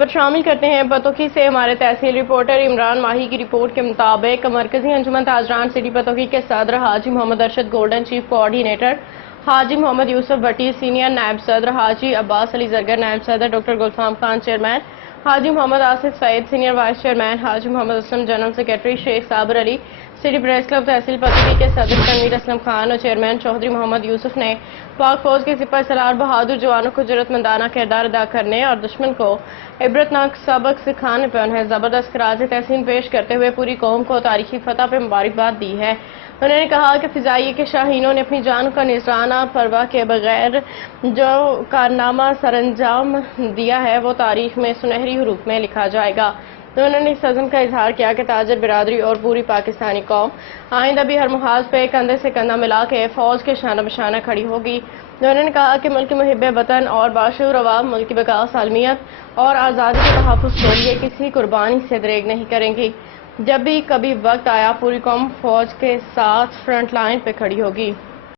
خبر شامل کرتے ہیں پتوکی سے ہمارے تحصیل رپورٹر عمران ماہی کی رپورٹ کے مطابق مرکزی انجمن تاجران سٹی پتوکی کے صدر حاجی محمد ارشد گولڈن چیف کوآرڈینیٹر حاجی محمد یوسف بھٹی سینئر نائب صدر حاجی عباس علی زرگر نائب صدر ڈاکٹر گلفام خان چیئرمین حاجی محمد آصف سعید سینئر وائس چیئرمین حاجی محمد اسلم جنرل سیکرٹری شیخ صابر علی سٹی پریس کلب تحصیل پتوکی کے صدر تنویر اسلم خان اور چیئرمین چودھری محمد یوسف نے پاک فوج کے سپاہی سالار بہادر جوانوں کو جرأت مندانہ کردار ادا کرنے اور دشمن کو عبرتناک سبق سکھانے پر انہیں زبردست خراج تحسین پیش کرتے ہوئے پوری قوم کو تاریخی فتح پہ مبارکباد دی ہے۔ انہوں نے کہا کہ فضائیہ کے شاہینوں نے اپنی جان کا نذرانہ پرواہ کے بغیر جو کارنامہ سر انجام دیا ہے وہ تاریخ میں سنہری حروف میں لکھا جائے گا۔ انہوں نے اس عزم کا اظہار کیا کہ تاجر برادری اور پوری پاکستانی قوم آئندہ بھی ہر محاذ پہ کندھے سے کندھا ملا کے فوج کے شانہ بشانہ کھڑی ہوگی۔ انہوں نے کہا کہ ملک محب وطن اور باشعور عوام ملک کی بقا سالمیت اور آزادی کے تحفظ کے لیے کسی قربانی سے دریغ نہیں کریں گی۔ جب بھی کبھی وقت آیا پوری قوم فوج کے ساتھ فرنٹ لائن پہ کھڑی ہوگی۔